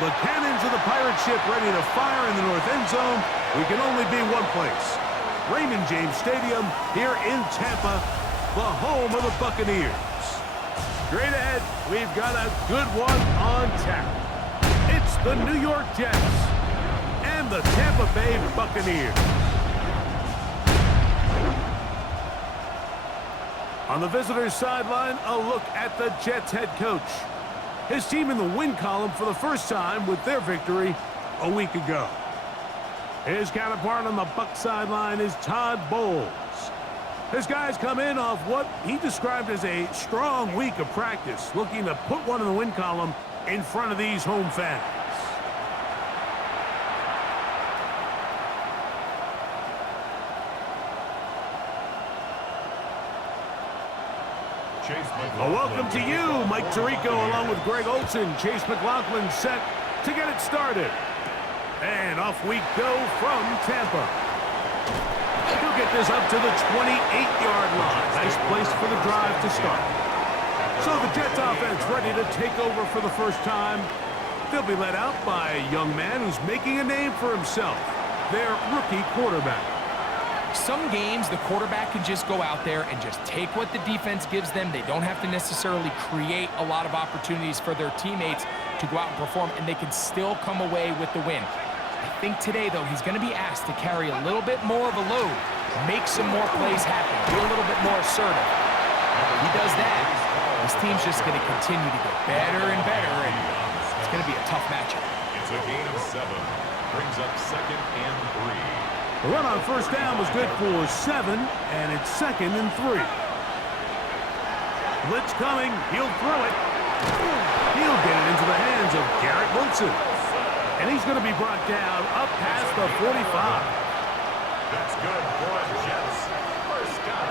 The cannons of the pirate ship ready to fire in the north end zone. We can only be one place. Raymond James Stadium here in Tampa, the home of the Buccaneers. Straight ahead, we've got a good one on tap. It's the New York Jets and the Tampa Bay Buccaneers. On the visitors' sideline, a look at the Jets head coach. His team in the win column for the first time with their victory a week ago. His counterpart on the Buc sideline is Todd Bowles. His guys come in off what he described as a strong week of practice, looking to put one in the win column in front of these home fans. A welcome to you, Mike Tirico, along with Greg Olson. Chase McLaughlin set to get it started. And off we go from Tampa. He'll get this up to the 28-yard line. Nice place for the drive to start. So the Jets offense ready to take over for the first time. They'll be led out by a young man who's making a name for himself, their rookie quarterback. Some games, the quarterback can just go out there and just take what the defense gives them. They don't have to necessarily create a lot of opportunities for their teammates to go out and perform, and they can still come away with the win. I think today, though, he's going to be asked to carry a little bit more of a load, make some more plays happen, be a little bit more assertive. If he does that, this team's just going to continue to get better and better, and it's going to be a tough matchup. It's a gain of 7. Brings up 2nd and 3. The run on first down was good for 7, and it's 2nd and 3. Blitz coming. He'll throw it. He'll get it into the hands of Garrett Wilson. And he's going to be brought down up past the 45. That's good for the Jets. First down.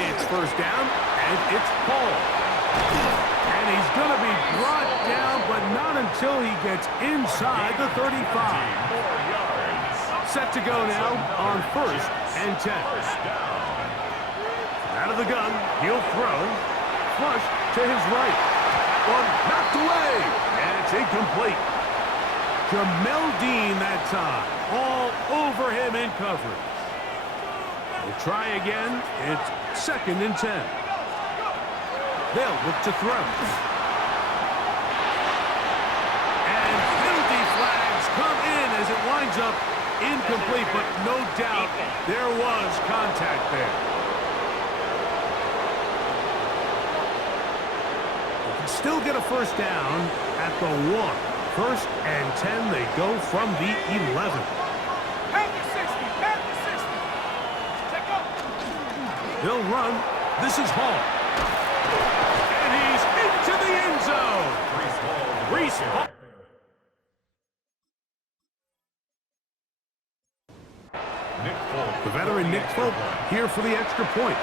It's first down, and it's Paul. And he's going to be brought down, but not until he gets inside the 35. Set to go now on 1st and 10. Out of the gun, he'll throw. Flush to his right. One knocked away, and it's incomplete. Jamel Dean that time, all over him in coverage. We'll try again. It's 2nd and 10. They'll look to throw. And penalty flags come in as it winds up incomplete, but no doubt there was contact there. They can still get a first down at the 1. 1st and 10, they go from the 11. He'll run. This is Hall. And he's into the end zone. Reese Hall. The veteran Nick Folk here for the extra point.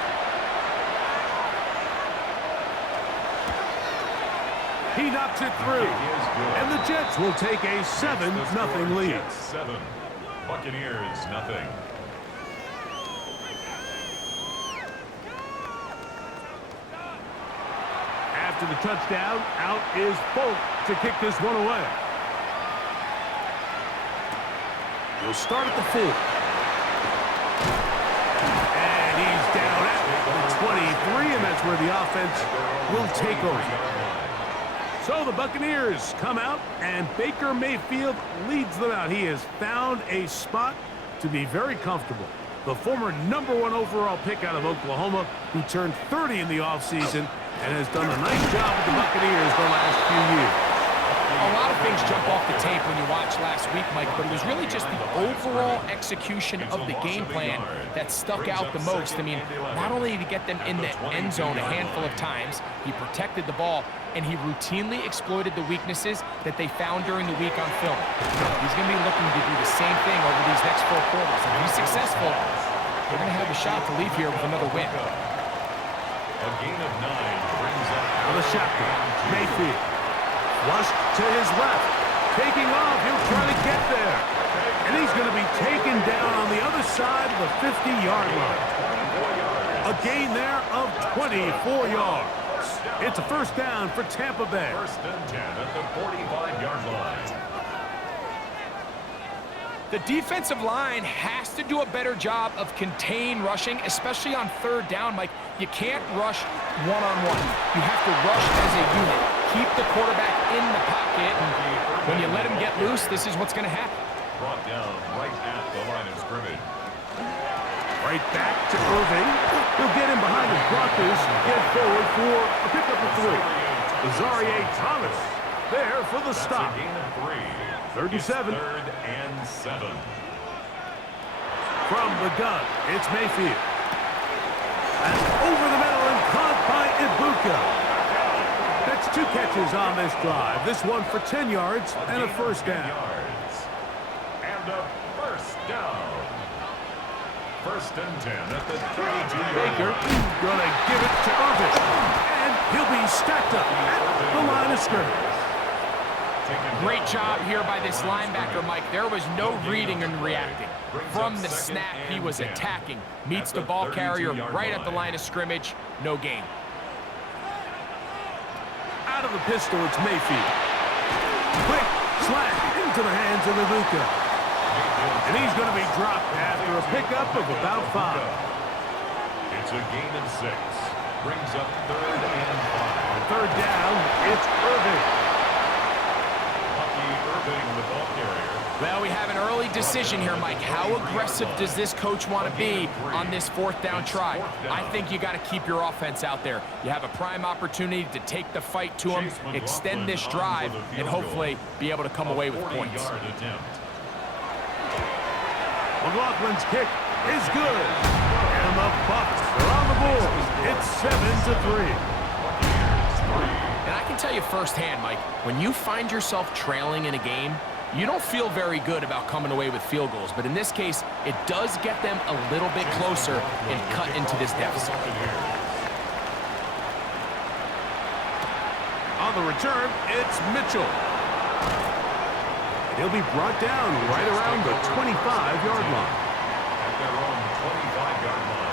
He knocks it through. And the Jets will take a 7-0 lead. 7. Buccaneers, nothing. After the touchdown, out is Folk to kick this one away. He'll start at the 4. And he's down at the 23, and that's where the offense will take over. So the Buccaneers come out, and Baker Mayfield leads them out. He has found a spot to be very comfortable. The former #1 overall pick out of Oklahoma, who turned 30 in the offseason and has done a nice job with the Buccaneers the last few years. A lot of things jump off the tape when you watch last week, Mike, but it was really just the overall execution of the game plan that stuck out the most. I mean, not only did he get them in the end zone a handful of times, he protected the ball, and he routinely exploited the weaknesses that they found during the week on film. He's going to be looking to do the same thing over these next 4 quarters. If he's successful, they're going to have a shot to leave here with another win. A gain of 9 brings up out of the shotgun. Mayfield. Flush to his left. Taking off. He'll try to get there. And he's going to be taken down on the other side of the 50-yard line. A gain there of 24 yards. down. It's a first down for Tampa Bay. First and 10 at the 45-yard line. The defensive line has to do a better job of contain rushing, especially on third down. Mike, you can't rush one-on-one. You have to rush as a unit. Keep the quarterback in the pocket. And when you let him get loose, this is what's going to happen. Brought down right at the line of scrimmage. Right back to Irving. He'll get in behind his blockers. Get forward for a pickup of 3. Azarie Thomas there for the stop. That's a gain of 3. 37. It's 3rd and 7. From the gun, it's Mayfield. That's over the middle and caught by Ibuka. That's 2 catches on this drive. This one for 10 yards and a first down. And a first down. First and 10 at the 32-yard Baker line. gonna give it to Irving. And he'll be stacked up at the line of scrimmage. Great job here by this linebacker, Mike. There was no reading and reacting. From the snap, he was attacking. Meets the ball carrier right at the line of scrimmage. No gain. Out of the pistol, it's Mayfield. Quick slap into the hands of Ibuka. And he's going to be dropped after a pickup of about 5. It's a gain of 6. Brings up 3rd and 5. Third down, it's Irving. Irving, the ball carrier. Well, we have an early decision here, Mike. How aggressive does this coach want to be on this 4th down try? I think you got to keep your offense out there. You have a prime opportunity to take the fight to him, extend this drive, and hopefully be able to come away with points. McLaughlin's kick is good. And the Bucs are on the board. It's 7-3. And I can tell you firsthand, Mike, when you find yourself trailing in a game, you don't feel very good about coming away with field goals. But in this case, it does get them a little bit closer and cut into this deficit. On the return, it's Mitchell. He'll be brought down right around the 25-yard line. At their own 25-yard line.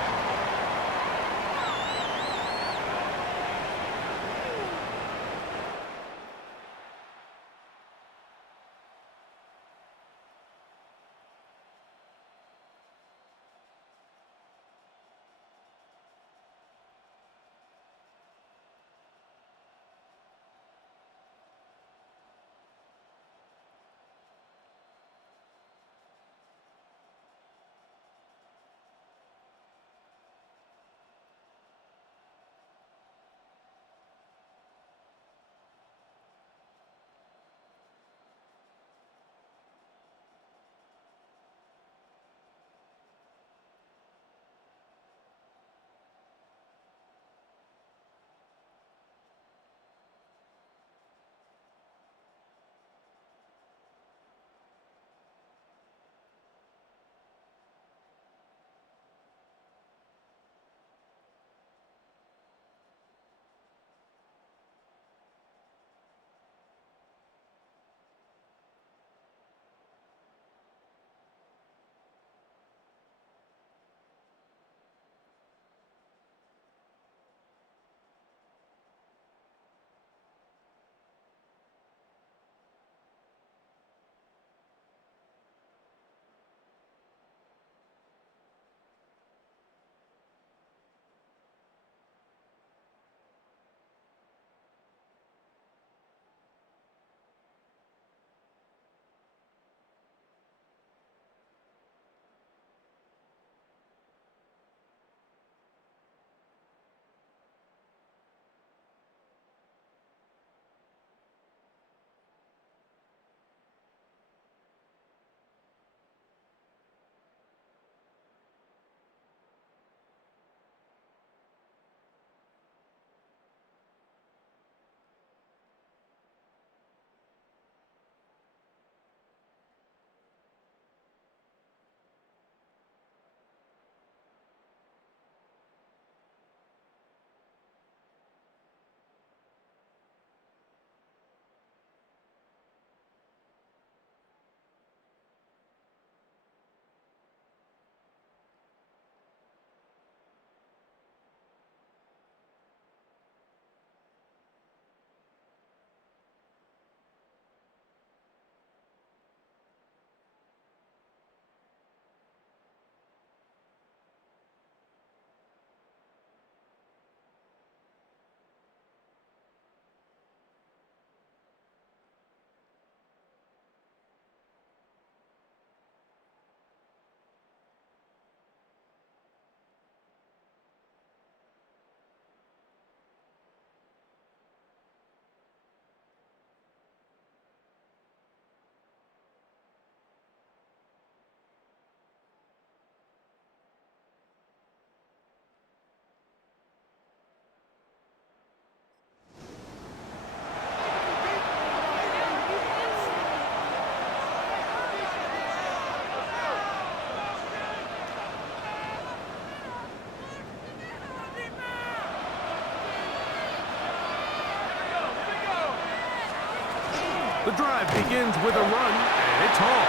The drive begins with a run, and it's Hall.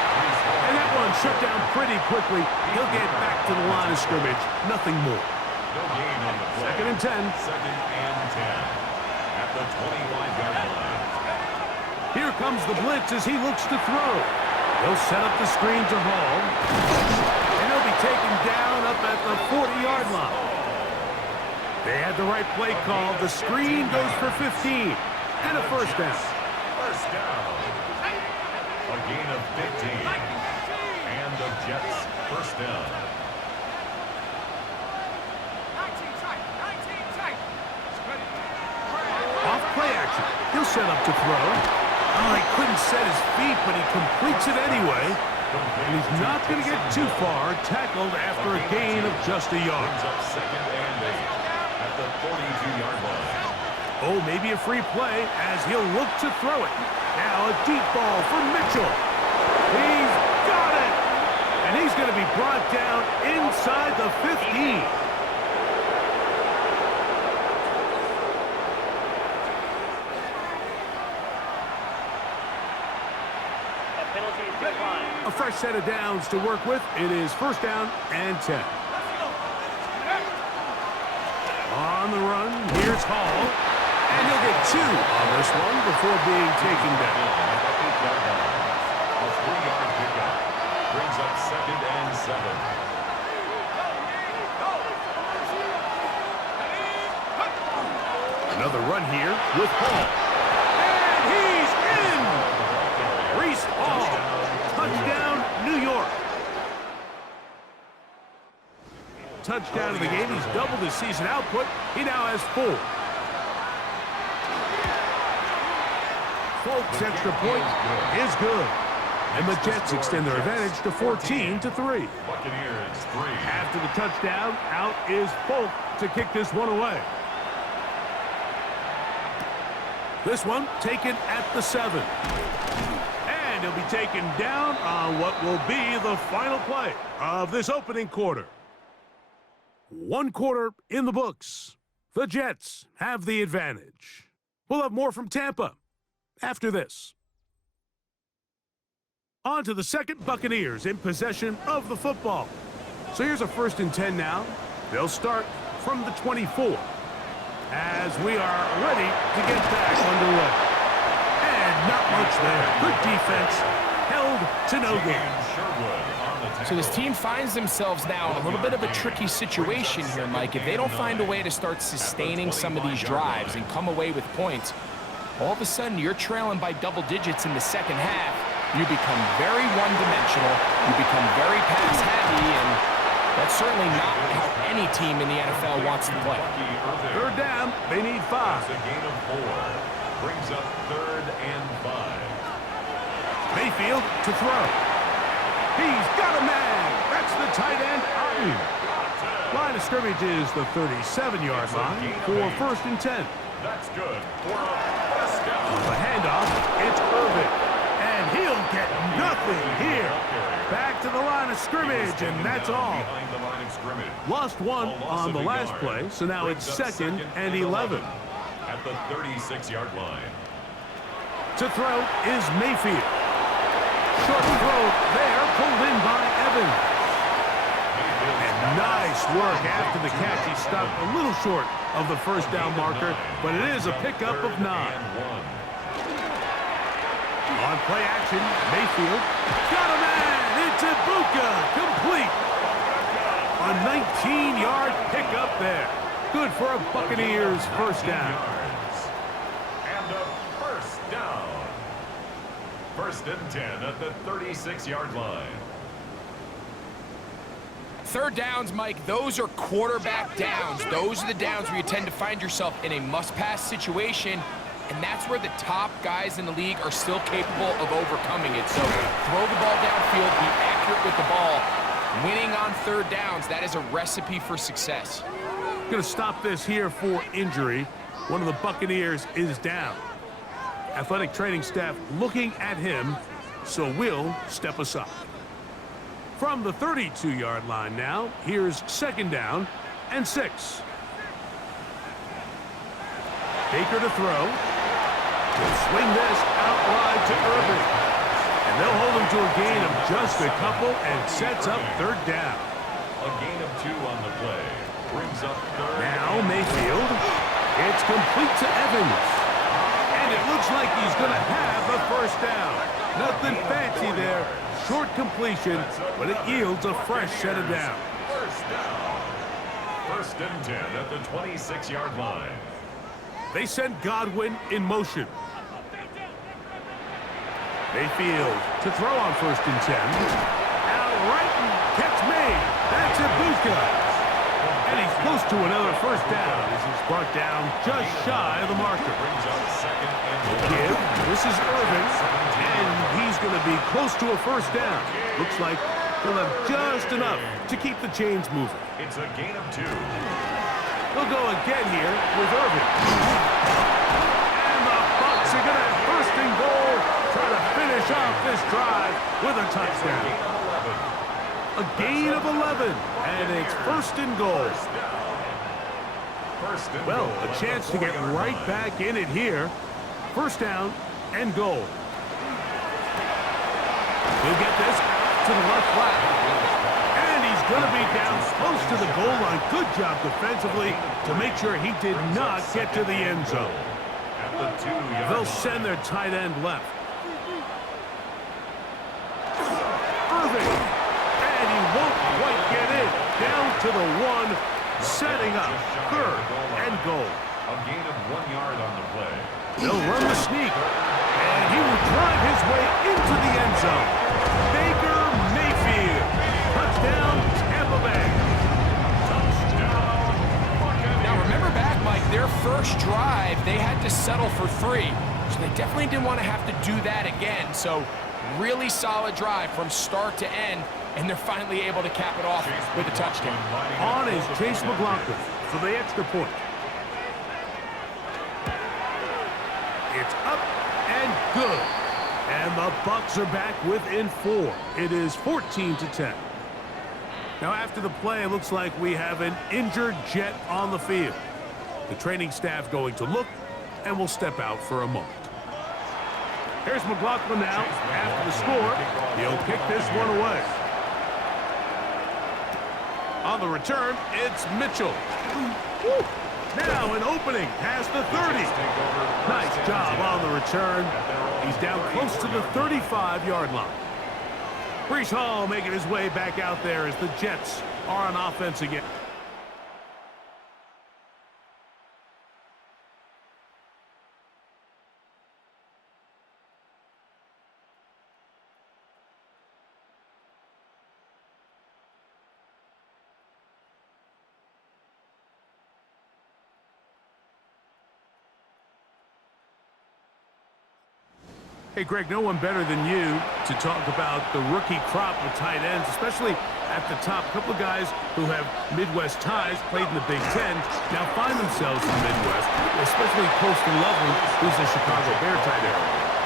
And that one shut down pretty quickly. He'll get back to the line of scrimmage. Nothing more. No gain on the play. Second and 10. Second and 10 at the 25-yard line. Here comes the blitz as he looks to throw. He'll set up the screen to Hall. And he'll be taken down up at the 40-yard line. They had the right play call. The screen goes for 15. And a first down. First down. A gain of 15. And the Jets first down. 19 tight. Off play action. He'll set up to throw. Oh, he couldn't set his feet, but he completes it anyway. And he's not going to get too far. Tackled after a gain of just a yard. Brings up second and 8 at the 42-yard line. Oh, maybe a free play as he'll look to throw it. Now a deep ball for Mitchell. He's got it! And he's going to be brought down inside the 15. A fresh set of downs to work with. It is first down and 10. On the run, here's Hall. And he'll get 2 on this one before being taken down. A 3-yard pickup brings up second and 7. Another run here with Hall. And he's in! Reese Hall. Touchdown, New York. Touchdown of the game. He's doubled his season output. He now has 4. Folks' extra point is good. And the Jets extend their advantage to 14-3. Buccaneers 3. After the touchdown, out is Folk to kick this one away. This one taken at the 7. And he'll be taken down on what will be the final play of this opening quarter. 1 quarter in the books. The Jets have the advantage. We'll have more from Tampa after this. On to the second. Buccaneers in possession of the football. So here's a 1st and 10 now. They'll start from the 24 as we are ready to get back underway. And not much there. Good defense. Held to no gain. So this team finds themselves now in a little bit of a tricky situation here, Mike. If they don't find a way to start sustaining some of these drives and come away with points, all of a sudden you're trailing by double digits in the second half. You become very one-dimensional. You become very pass-heavy, and that's certainly not how any team in the NFL wants to play. 3rd down. They need 5. A gain of 4 brings up 3rd and 5. Mayfield to throw. He's got a man. That's the tight end, Otten. Line of scrimmage is the 37-yard line for 1st and 10. That's good for a first down. The handoff, it's Irvin. And he'll get nothing here. Back to the line of scrimmage, and that's all. Behind the line of scrimmage. Lost 1 on the last play, so now it's 2nd and 11. At the 36-yard line. To throw is Mayfield. Short throw there, pulled in by Evans. And nice work after the catch. He stopped a little short of the first down marker, but it is a pickup of 9. On play action, Mayfield. Got a man! It's Ibuka! Complete! A 19-yard pickup there. Good for a Buccaneers first down. And a first down. 1st and 10 at the 36-yard line. 3rd downs, Mike, those are quarterback downs. Those are the downs where you tend to find yourself in a must-pass situation, and that's where the top guys in the league are still capable of overcoming it. So throw the ball downfield, be accurate with the ball. Winning on 3rd downs, that is a recipe for success. Going to stop this here for injury. One of the Buccaneers is down. Athletic training staff looking at him, so we'll step aside. From the 32-yard line now, here's 2nd down and 6. Baker to throw. He'll swing this out wide to Irving. And they'll hold him to a gain of just a couple and sets up third down. A gain of 2 on the play. Brings up third. Now Mayfield. It's complete to Evans. And it looks like he's going to have a first down. Nothing fancy there. Short completion, but it yields a fresh set of downs. First down. First and 10 at the 26-yard line. They send Godwin in motion. Mayfield to throw on first and 10. Out right and catch made. That's Ibuka. And he's close to another first down as he's brought down just shy of the marker. Brings up second and Give. This is Irving. And he's going to be close to a first down. Looks like he'll have just enough to keep the chains moving. It's a gain of 2. He'll go again here with Irving. And the Bucs are going to have first and goal. Try to finish off this drive with a touchdown. A gain of 11. And it's first and goal. Well, a chance to get right back in it here. First down and goal. He'll get this to the left flat. And he's going to be down close to the goal line. Good job defensively to make sure he did not get to the end zone. They'll send their tight end left. Irving. And he won't quite get in. Down to the 1, setting up third and goal. A gain of 1 yard on the play. They'll run the sneak. And he will drive his way into the end zone. Baker Mayfield. Touchdown, Tampa Bay. Touchdown. Now remember back, Mike, their first drive, they had to settle for 3. So they definitely didn't want to have to do that again. So really solid drive from start to end. And they're finally able to cap it off with a touchdown. On is Chase McLaughlin for the extra point. It's up and good. And the Bucs are back within 4. It is 14-10. Now after the play, it looks like we have an injured Jet on the field. The training staff going to look and will step out for a moment. Here's McLaughlin now. After the score, he'll kick this one away. On the return, it's Mitchell. Woo. Now an opening past the 30. Nice job on the return. He's down close to the 35-yard line. Breece Hall making his way back out there as the Jets are on offense again. Hey, Greg, no one better than you to talk about the rookie crop of tight ends, especially at the top. A couple of guys who have Midwest ties, played in the Big Ten, now find themselves in the Midwest, especially Colston Loveland, who's a Chicago Bear tight end.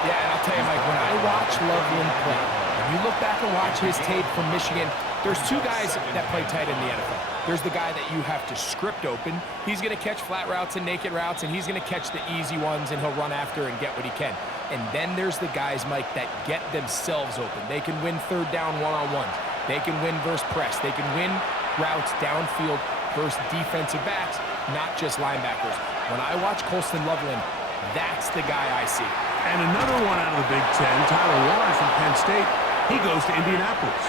Yeah, and I'll tell you, Mike, when I watch Loveland play, when you look back and watch his tape from Michigan, there's 2 guys that play tight in the NFL. There's the guy that you have to script open. He's going to catch flat routes and naked routes, and he's going to catch the easy ones, and he'll run after and get what he can. And then there's the guys, Mike, that get themselves open. They can win third down one-on-ones. They can win versus press. They can win routes downfield versus defensive backs, not just linebackers. When I watch Colston Loveland, that's the guy I see. And another one out of the Big Ten, Tyler Warren from Penn State. He goes to Indianapolis.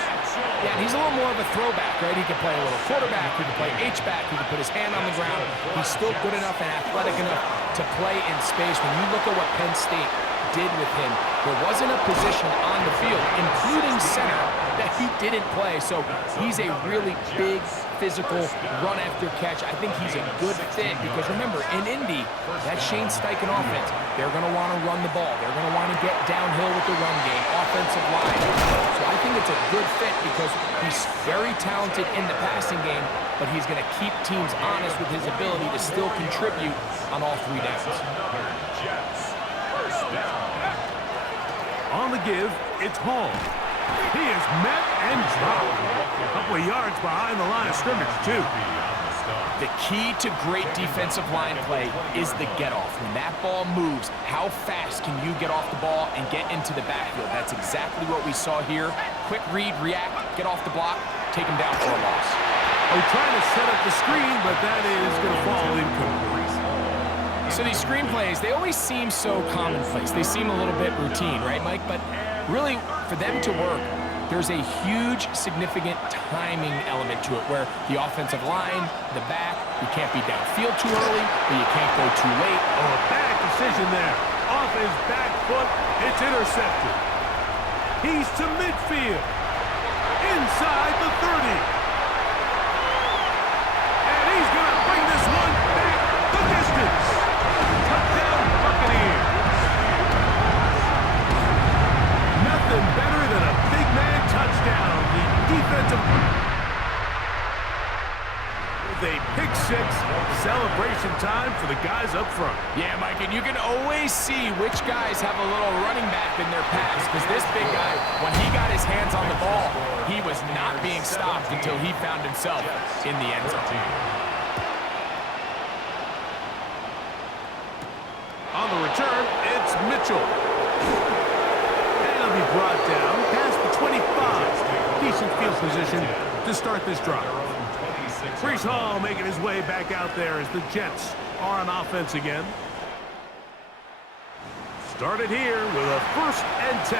Yeah, and he's a little more of a throwback, right? He can play a little quarterback, he can play H-back, he can put his hand on the ground. He's still good enough and athletic enough to play in space. When you look at what Penn State did with him, there wasn't a position on the field, including center, that he didn't play. So he's a really big, physical, run-after-catch. I think he's a good fit because, remember, in Indy, that Shane Steichen offense, they're going to want to run the ball. They're going to want to get downhill with the run game, offensive line. So I think it's a good fit because he's very talented in the passing game, but he's going to keep teams honest with his ability to still contribute on all 3 downs. On the give, it's Hall. He is met and dropped. A couple of yards behind the line of scrimmage, too. The key to great defensive line play is the get-off. When that ball moves, how fast can you get off the ball and get into the backfield? That's exactly what we saw here. Quick read, react, get off the block, take him down for a loss. Oh, trying to set up the screen, but that is going to fall incomplete. So these screen plays, they always seem so commonplace. They seem a little bit routine, right, Mike? But really, for them to work, there's a huge, significant timing element to it where the offensive line, the back, you can't be downfield too early, but you can't go too late. Oh, a bad decision there. Off his back foot, it's intercepted. He's to midfield. Inside the 30. And he's going to bring this one back the distance. Touchdown, Buccaneers. Nothing better than a big man touchdown. The defensive with a pick six. Celebration time for the guys up front. Yeah, Mike, and you can always see which guys have a little running back in their pass, because this big guy, when he got his hands on the ball, he was not being stopped until he found himself in the end zone. On the return, it's Mitchell. And he'll be brought down past the 25. Decent field position to start this drive. Brees Hall making his way back out there as the Jets are on offense again. Started here with a 1st and 10.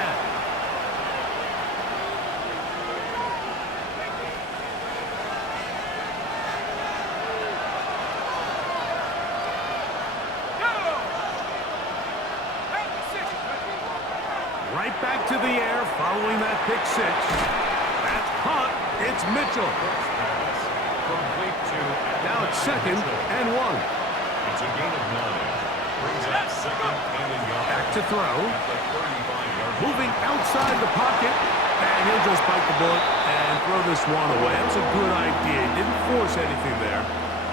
Right back to the air following that pick six. That's punt. It's Mitchell. Now it's 2nd and 1. It's a gain of 9. Brings up 2nd and Back to throw. at the 35-yard line. Moving outside the pocket. And he'll just bite the bullet and throw this one away. That's a good idea. He didn't force anything there.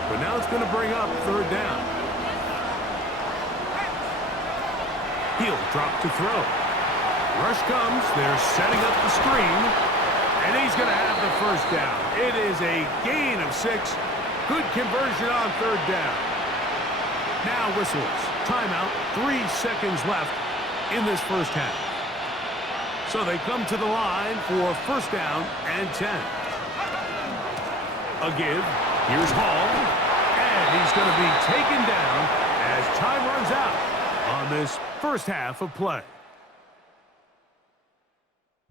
But now it's going to bring up 3rd down. He'll drop to throw. Rush comes. They're setting up the screen. And he's going to have the 1st down. It is a gain of 6. Good conversion on 3rd down. Now whistles. Timeout. 3 seconds left in this 1st half. So they come to the line for 1st down and 10. A give. Here's Hall. And he's going to be taken down as time runs out on this 1st half of play.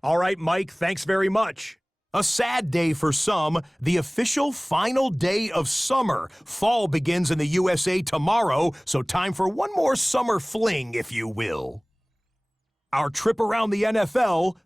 All right, Mike, thanks very much. A sad day for some, the official final day of summer. Fall begins in the USA tomorrow, so time for one more summer fling, if you will. Our trip around the NFL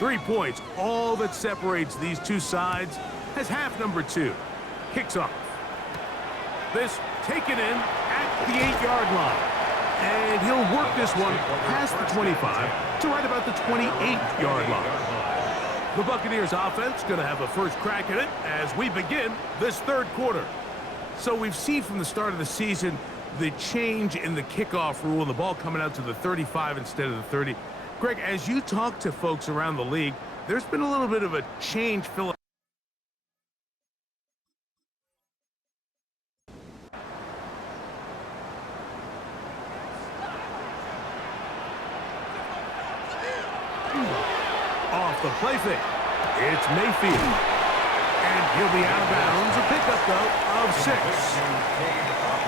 3 points, all that separates these two sides, as half number 2 kicks off. This taken in at the 8-yard line. And he'll work this one past the 25 to right about the 28-yard line. The Buccaneers offense going to have a first crack at it as we begin this third quarter. So we've seen from the start of the season the change in the kickoff rule, the ball coming out to the 35 instead of the 30. Greg, as you talk to folks around the league, there's been a little bit of a change off the play fake. It's Mayfield. And he'll be out of bounds. A pickup, though, of 6.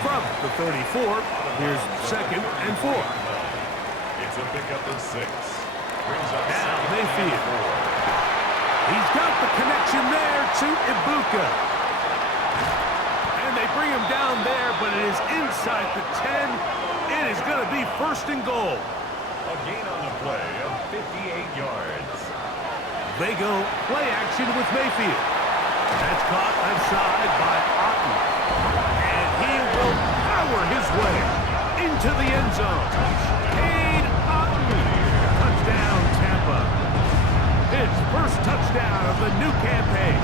From the 34, here's 2nd and 4. It's a pickup of 6. Now Mayfield. He's got the connection there to Ibuka. And they bring him down there, but it is inside the 10. It is going to be 1st and goal. A gain on the play of 58 yards. They go play action with Mayfield. That's caught outside by Otten. And he will power his way into the end zone. Cade Otten. Touchdown, Tampa. His first touchdown of the new campaign.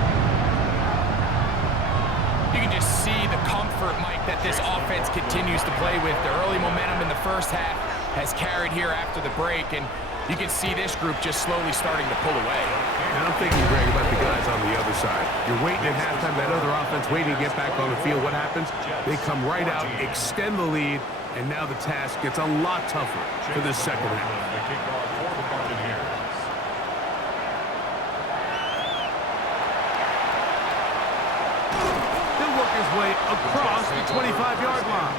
You can just see the comfort, Mike, that this offense continues to play with. The early momentum in the first half has carried here after the break, and you can see this group just slowly starting to pull away. And I'm thinking, Greg, about the guys on the other side. You're waiting at halftime, that other offense waiting to get back on the field. What happens? They come right out, extend the lead, and now the task gets a lot tougher for this second half. The kickoff for the Buccaneers. He'll work his way across the 25-yard line.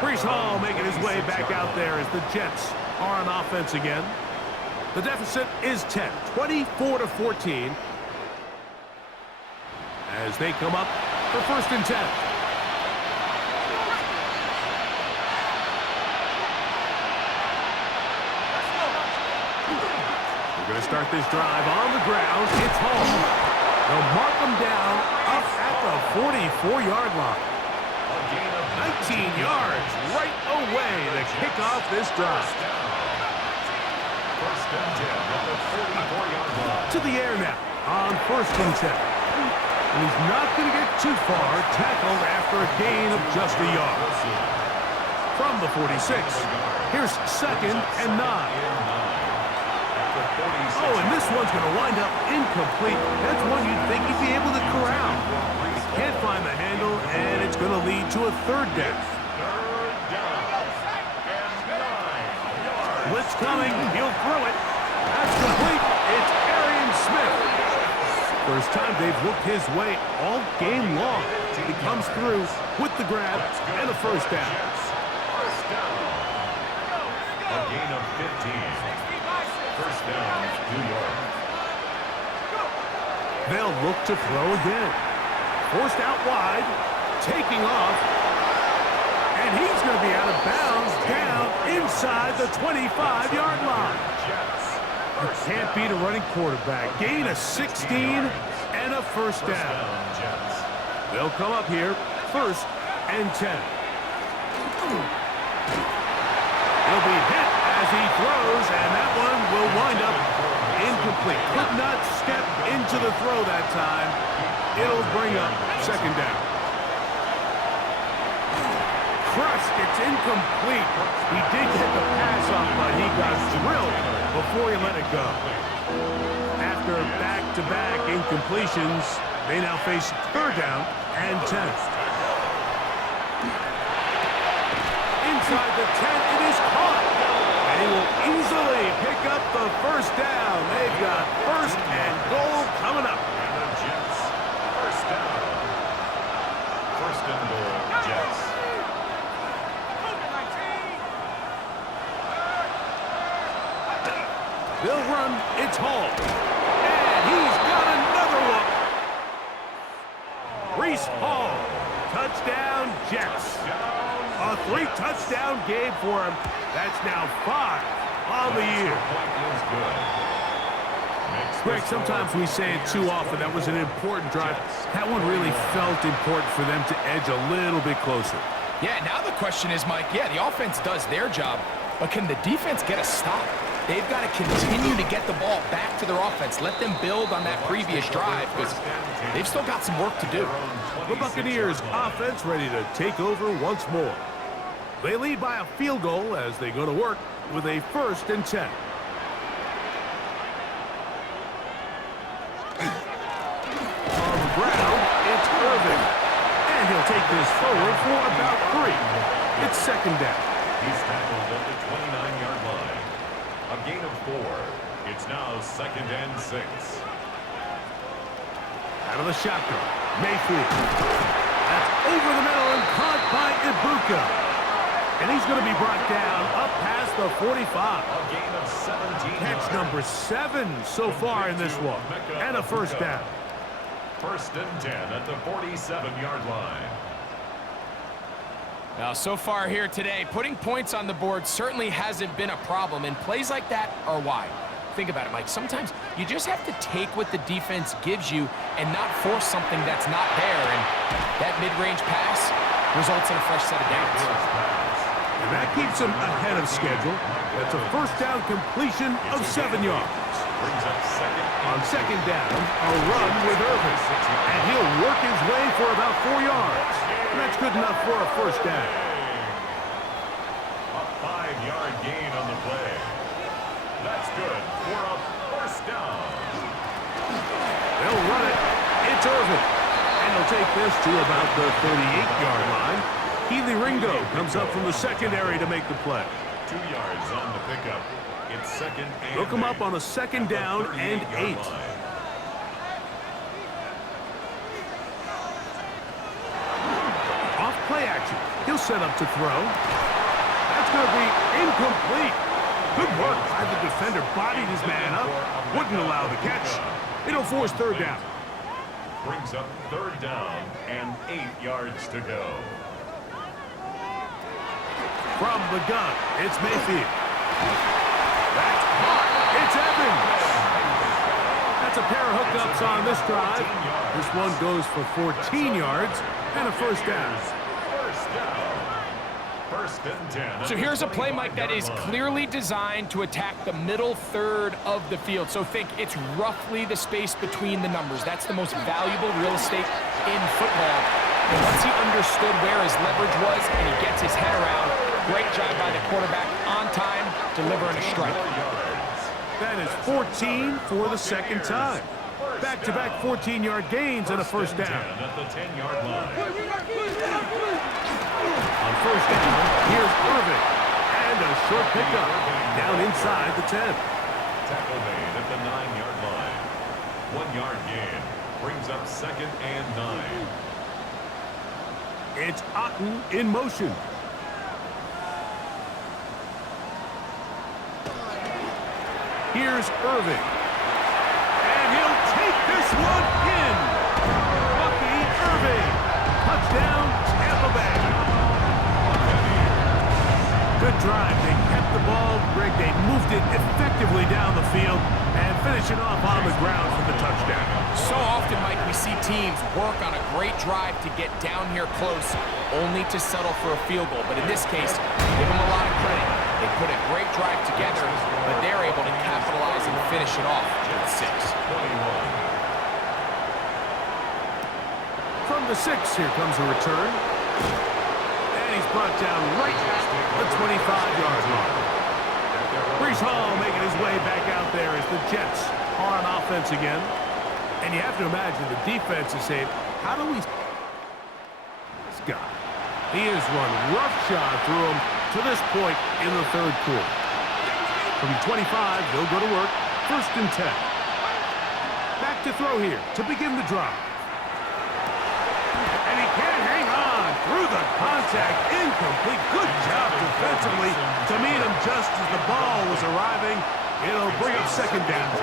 Breece Hall making his way back out there as the Jets are on offense again. The deficit is 10, 24-14. As they come up for 1st and 10. We're going to start this drive on the ground. It's Hall. They'll mark him down up at the 44-yard line. 19 yards right away to kick off this drive. 1st and 10 at the 44-yard line. To the air now on 1st and 10. And he's not going to get too far, tackled after a gain of just a yard. From the 46, here's 2nd and 9. Oh, and this one's going to wind up incomplete. That's one you'd think he'd be able to corral. He can't find the handle, and it's going to lead to a 3rd down. Blitz coming. He'll throw it. That's complete. It's Arian Smith. First time they've looked his way all game long. He comes through with the grab and a 1st down. A gain of 15. 1st down, New York. They'll look to throw again. Forced out wide. Taking off. And he's going to be out of bounds down inside the 25-yard line. You can't beat a running quarterback. Gain of 16 and a 1st down. They'll come up here 1st and 10. He'll be hit as he throws, and that one will wind up incomplete. Could not step into the throw that time. It'll bring up 2nd down. Crushed, it's incomplete. He did get the pass off, but he got drilled before he let it go. After back-to-back incompletions, they now face 3rd down and 10. Inside the 10, it is caught. And he will easily pick up the 1st down. They've got 1st and goal coming up. And the Jets. 1st down. 1st and goal, Jets. They'll run. It's Hall. And he's got another one. Breece Hall. Touchdown, Jets. A 3-touchdown game for him. That's now 5 on the year. Greg, sometimes we say it too often. That was an important drive. That one really felt important for them to edge a little bit closer. Yeah, now the question is, Mike, yeah, the offense does their job, but can the defense get a stop? They've got to continue to get the ball back to their offense. Let them build on that previous drive because they've still got some work to do. The Buccaneers offense ready to take over once more. They lead by a field goal as they go to work with a 1st and 10. On the ground, it's Irving. And he'll take this forward for about 3. It's 2nd down. He's tackled at the 29-yard line. A gain of 4. It's now 2nd and 6. Out of the shotgun, Mayfield. That's over the middle and caught by Ibuka. And he's going to be brought down up past the 45. A gain of 17 Catch yards. number 7 so far in this one. And a 1st down. 1st and 10 at the 47-yard line. Now, so far here today, putting points on the board certainly hasn't been a problem, and plays like that are why. Think about it, Mike. Sometimes you just have to take what the defense gives you and not force something that's not there, and that mid-range pass results in a fresh set of downs. And that keeps him ahead of schedule. That's a 1st down completion of 7 yards. Brings up 2nd. On 2nd down, a run with Irving. And he'll work his way for about 4 yards. And that's good enough for a 1st down. A 5-yard gain on the play. That's good for a 1st down. They'll run it. It's Irving. And he'll take this to about the 38-yard line. Keely Ringo comes up from the secondary to make the play. 2 yards on the pickup. It's 2nd and Look him up 8. on a 2nd down and 8. Off play action. He'll set up to throw. That's going to be incomplete. Good work by the defender. Bodied his man up. Wouldn't allow the catch. It'll force 3rd down. Brings up 3rd down and 8 yards to go. From the gun, it's Mayfield. That's hard. It's Evans. That's a pair of hookups on this drive. This one goes for 14 yards and a 1st down. 1st down. 1st and 10. So here's a play, Mike, that is clearly designed to attack the middle third of the field. So think it's roughly the space between the numbers. That's the most valuable real estate in football. And once he understood where his leverage was and he gets his head around, great job by the quarterback on time, delivering a strike. That is 14 for the 2nd time. Back-to-back 14-yard gains and a 1st down. At the 10-yard line. On 1st down, here's Irving. And a short pickup down inside the 10. Tackle made at the 9-yard line. 1-yard gain. Brings up 2nd and 9. It's Otten in motion. Here's Irving. And he'll take this one in. Bucky Irving. Touchdown, Tampa Bay. Good drive. They kept the ball. Greg, they moved it effectively down the field and finish it off on the ground for the touchdown. So often, Mike, we see teams work on a great drive to get down here close, only to settle for a field goal. But in this case, give them a lot of credit. They put a great drive together, but they're able to capitalize and finish it off with 6. 21. From the 6, here comes a return. And he's brought down right at the 25-yard line. Breece Hall making his way back out there as the Jets are on offense again. And you have to imagine the defense is saying, how do we... This guy. He has run roughshod through him to this point in the 3rd quarter. From 25, they'll go to work. 1st and 10. Back to throw here to begin the drive. And he can't hang on through the contact. Incomplete. Good job defensively to meet him just as the ball was arriving. It'll bring up 2nd down.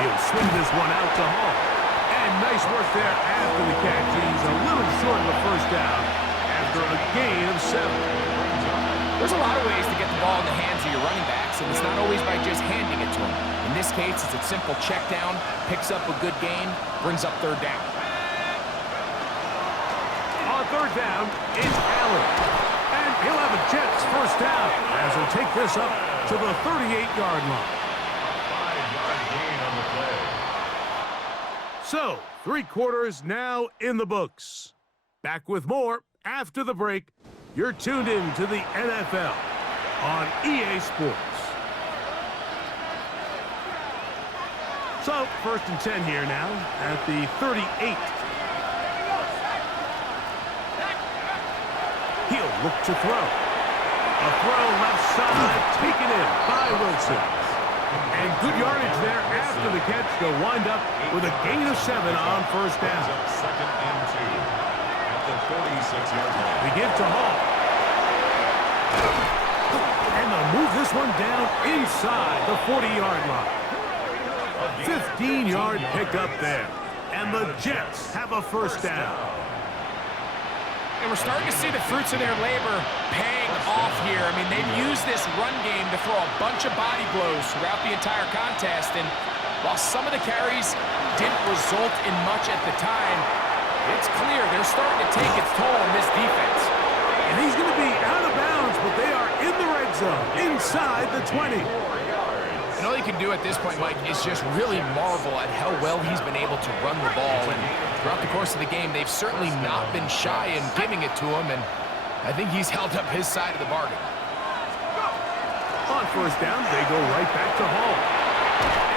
He'll swing this one out to Hall. And nice work there after the catch. He's a little short of the 1st down after a gain of 7. There's a lot of ways to get the ball in the hands of your running back. quarterbacks, and it's not always by just handing it to them. In this case, it's a simple check down, picks up a good gain, brings up third down. On third down, it's Allen. And he'll have a Jets first down as he'll take this up to the 38-yard line. 5-yard gain on the play. So, 3 quarters now in the books. Back with more after the break. You're tuned in to the NFL on EA Sports. So, 1st and 10 here now at the 38. He'll look to throw. A throw left side, taken in by Wilson. And good yardage there after the catch. They'll wind up with a gain of 7 on first down. 2nd and 2 at the 46-yard line. We give to Hall. And they'll move this one down inside the 40-yard line. 15-yard pickup there. And the Jets have a first down. And we're starting to see the fruits of their labor paying off here. I mean, they've used this run game to throw a bunch of body blows throughout the entire contest. And while some of the carries didn't result in much at the time, it's clear they're starting to take its toll on this defense. And he's going to be out of bounds, but they are in the red zone, inside the 20. And all you can do at this point, Mike, is just really marvel at how well he's been able to run the ball. And throughout the course of the game, they've certainly not been shy in giving it to him, and I think he's held up his side of the bargain. On first down, they go right back to Hall.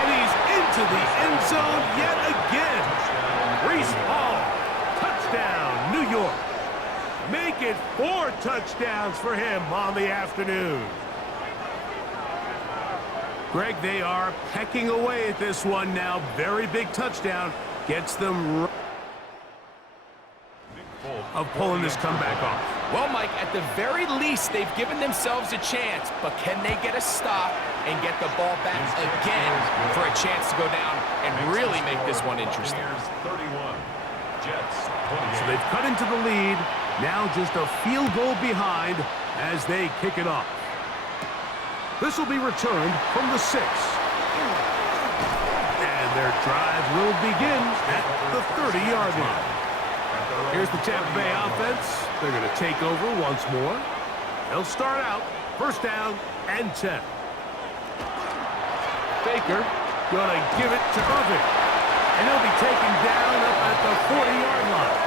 And he's into the end zone yet again. Reese Hall, touchdown, New York. Make it 4 touchdowns for him on the afternoon. Greg, they are pecking away at this one now. Very big touchdown. Gets them of pulling this comeback off. Well, Mike, at the very least, they've given themselves a chance, but can they get a stop and get the ball back again for a chance to go down and really make this one interesting? 31, Jets 28. So they've cut into the lead. Now just a field goal behind as they kick it off. This will be returned from the 6. And their drive will begin at the 30-yard line. Here's the Tampa Bay offense. They're going to take over once more. They'll start out first down and 10. Baker going to give it to Irving. And he'll be taken down up at the 40-yard line.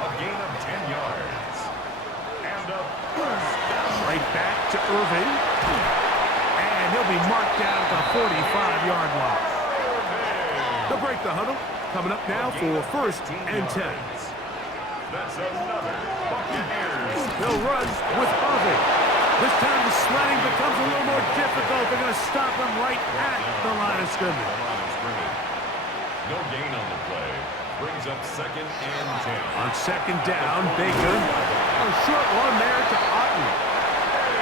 A gain of 10 yards. And a first down. Right back to Irving. And he'll be marked down at the 45-yard line. They'll break the huddle. Coming up now for first and 10. That's another Buccaneers. They'll run with Irving. This time the sledding becomes a little more difficult. They're going to stop him right at the line of scrimmage. No gain on the play. Brings up 2nd and 10. On second down, Baker. A short one there to Otten.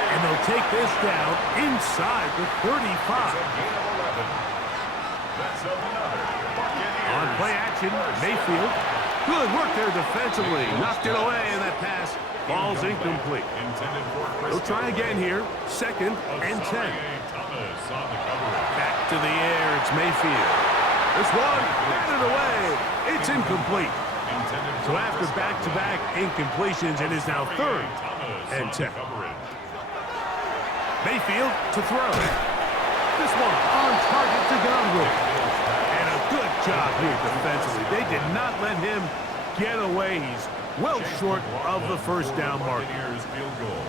And they'll take this down inside the 35. Gain of 11. That's another Buccaneers. On play action, Mayfield. Good work there defensively. Knocked it away, and that pass falls incomplete. Intended for Chris. They'll try again here. Second and 10. Thomas on the coverage. Back to the air, it's Mayfield. This one, batted away. It's incomplete. Intended So for after Chris back-to-back incompletions, it is now third and 10. Mayfield to throw. This one on target to Godwin. And a good job here defensively. They did not let him get away. He's well short of the first down mark. Buccaneers field goal.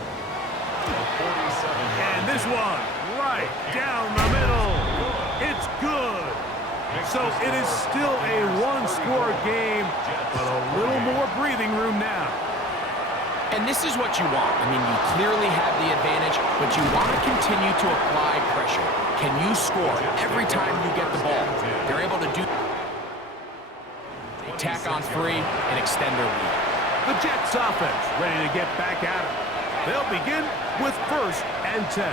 A 47. And this one right down the middle. It's good. So it is still a one-score game, but a little more breathing room now. And this is what you want. I mean, you clearly have the advantage, but you want to continue to apply pressure. Can you score every time you get the ball? They're able to do tack on free and extend their lead. The Jets offense ready to get back at it. They'll begin with first and 10.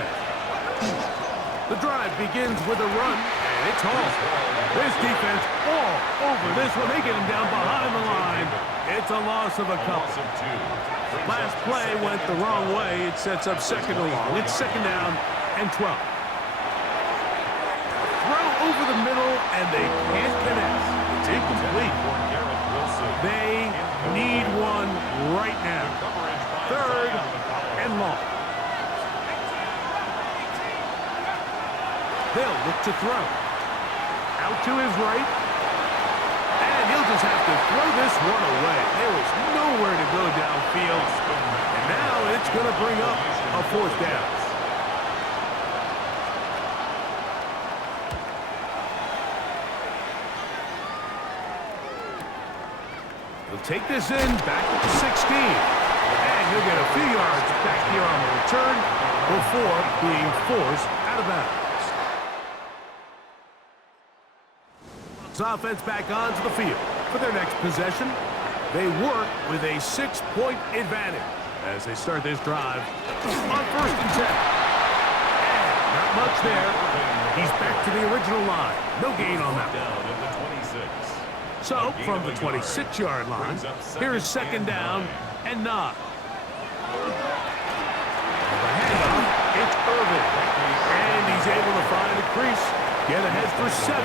The drive begins with a run, and it's Hall. This defense all over this one. They get him down behind the line. It's a loss of a couple. Last play went the wrong way. It sets up second and long. It's second down and 12. Throw over the middle, and they can't connect. It's incomplete. They need one right now. Third and long. They'll look to throw. Out to his right. And he'll just have to throw this one away. There is nowhere to go downfield. And now it's going to bring up a fourth down. He'll take this in back at the 16. And he'll get a few yards back here on the return before being forced out of bounds. Offense back onto the field. For their next possession, they work with a 6-point advantage as they start this drive on first and 10. And not much there. He's back to the original line. No gain on that. So, from the 26-yard line, here is second down and 9. The handoff, it's Irvin. And he's able to find a crease. Get ahead for 7.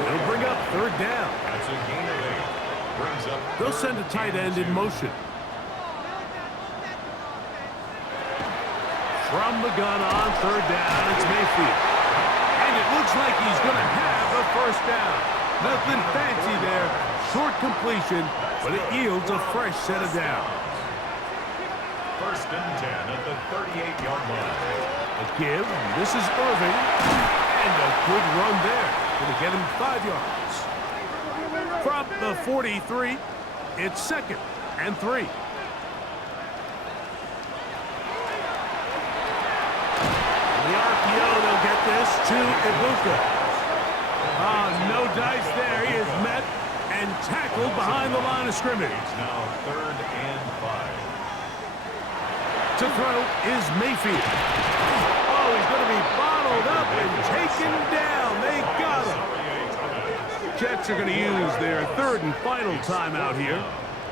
They'll bring up third down. That's a gain of 8. Brings up They'll send a tight end in motion. From the gun on third down, it's Mayfield. And it looks like he's going to have a first down. Nothing fancy there. Short completion, but it yields a fresh set of downs. First and 10 at the 38-yard line. A give. This is Irving. And a good run there. Going to get him 5 yards. From the 43, it's second and 3. The RPO, they'll get this to Ibuka. No dice there. He is met and tackled behind the line of scrimmage. Now third and 5. To throw is Mayfield. Oh, he's going to be bottled up and taken down. They got him. Jets are going to use their third and final timeout here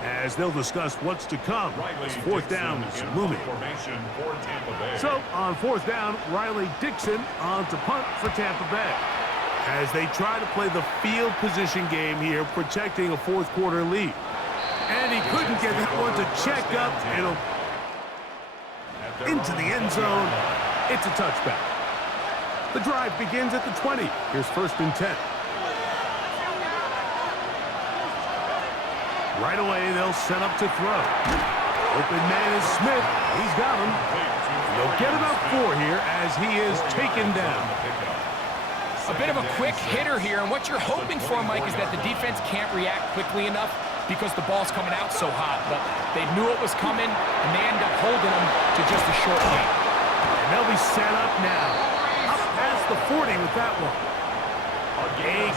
as they'll discuss what's to come. Fourth down is looming. So on fourth down, Riley Dixon on to punt for Tampa Bay as they try to play the field position game here, protecting a fourth quarter lead. And he couldn't get that one to check up. It'll into the end zone. It's a touchback. The drive begins at the 20. Here's first and 10. Right away, they'll set up to throw. Open man is Smith. He's got him. They'll get about 4 here as he is taken down. A bit of a quick hitter here, and what you're hoping for, Mike, is that the defense can't react quickly enough because the ball's coming out so hot. But they knew it was coming, and they end up holding them to just a short gain. And they'll be set up now. Up past the 40 with that one. A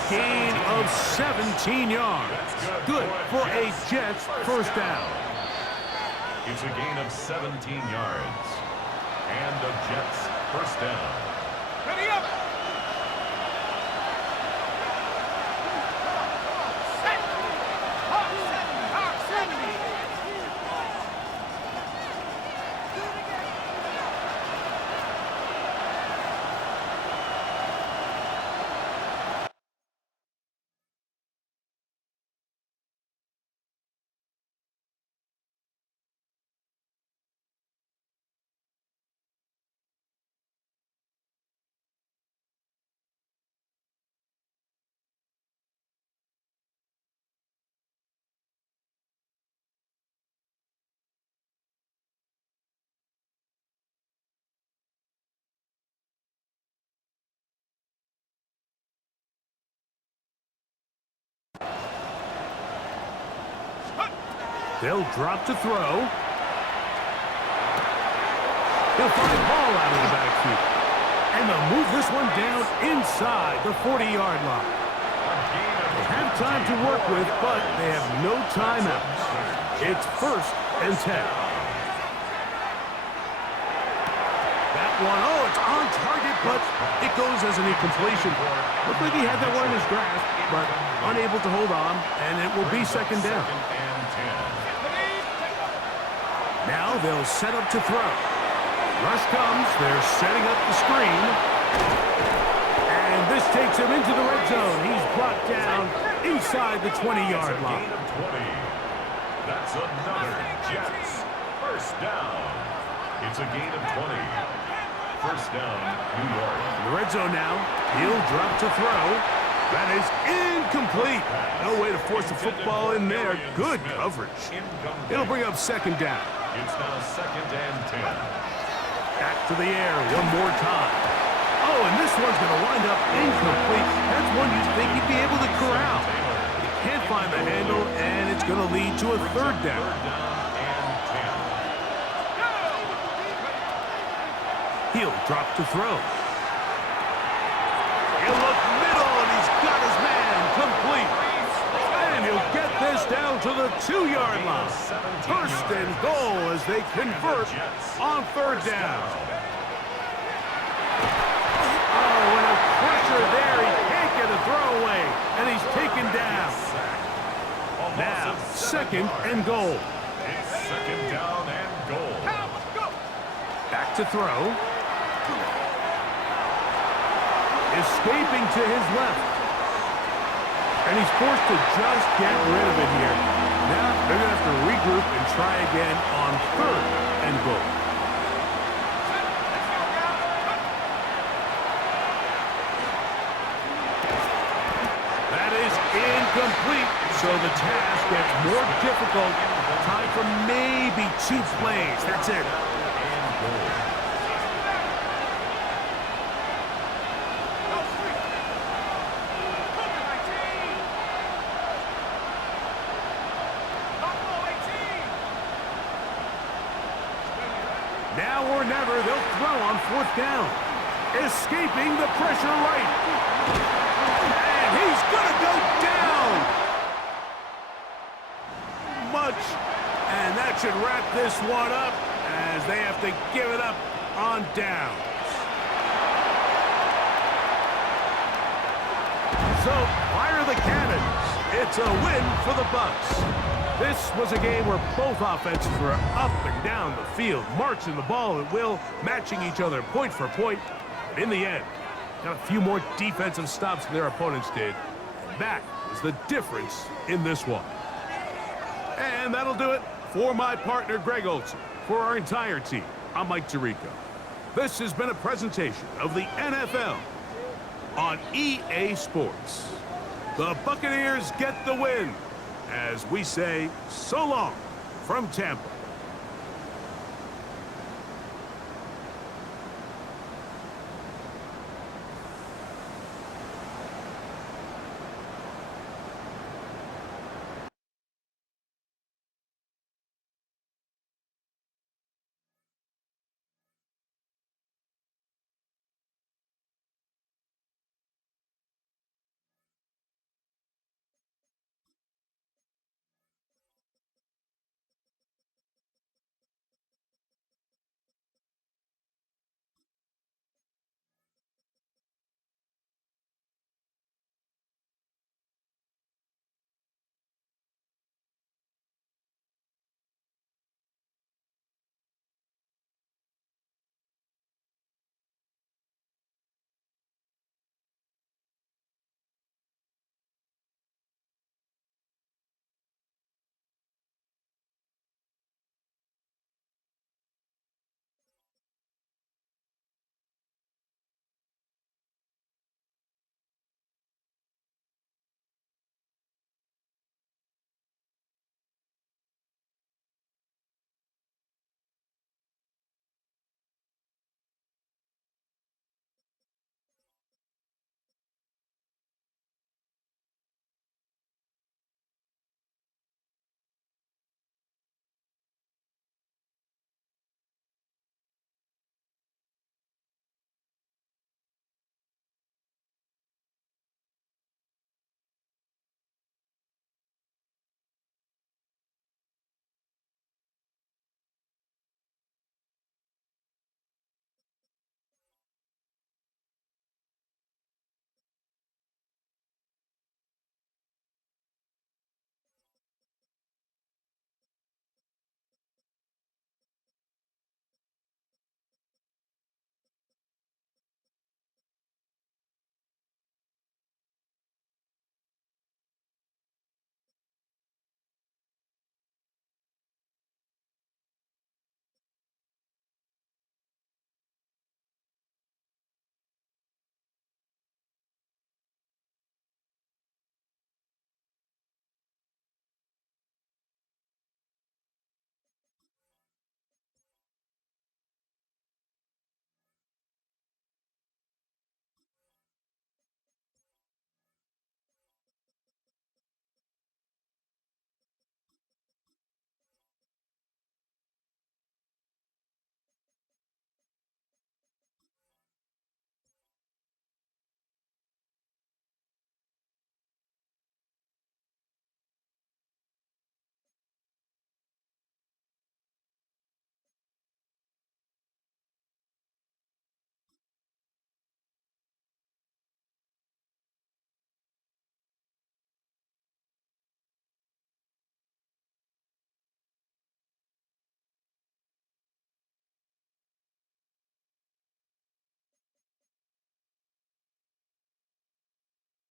gain of 17 yards. Good for a Jets first down. It's a gain of 17 yards. And a Jets first down. Ready up! They'll drop to throw. He'll find the ball out of the backfield. And they'll move this one down inside the 40-yard line. They have time to work with, but they have no timeouts. It's first and 10. That one, oh, it's on target, but it goes as an incompletion. Looked like he had that one in his grasp, but unable to hold on, and it will be second down. Now they'll set up to throw. Rush comes. They're setting up the screen. And this takes him into the red zone. He's brought down inside the 20-yard line. Gain of 20. That's another Jets first down. It's a gain of 20. First down, New York. In the red zone now. He'll drop to throw. That is incomplete. No way to force the football in there. Good coverage. It'll bring up second down. It's now second and 10. Back to the air one more time. Oh, and this one's going to wind up incomplete. That's one you'd think he'd be able to corral. He can't find the handle, and it's going to lead to a third down. He'll drop to throw. He'll look middle, and he's got his man complete. And he'll get this down to the 2-yard line. First and goal as they convert on third down. Oh, and a pressure there. He can't get a throwaway, and he's taken down. Now, second and goal. It's second down and goal. Back to throw. Escaping to his left. And he's forced to just get rid of it here. Now they're going to have to regroup and try again on third and goal. That is incomplete. So the task gets more difficult. Time for maybe 2 plays. That's it. Now or never, they'll throw on fourth down. Escaping the pressure right. And he's going to go down. Much. And that should wrap this one up as they have to give it up on downs. So, fire the cannons. It's a win for the Bucs. This was a game where both offenses were up and down the field, marching the ball at will, matching each other point for point. But in the end, got a few more defensive stops than their opponents did. That was the difference in this one. And that'll do it for my partner, Greg Olson. For our entire team, I'm Mike Tirico. This has been a presentation of the NFL on EA Sports. The Buccaneers get the win. As we say, so long from Tampa.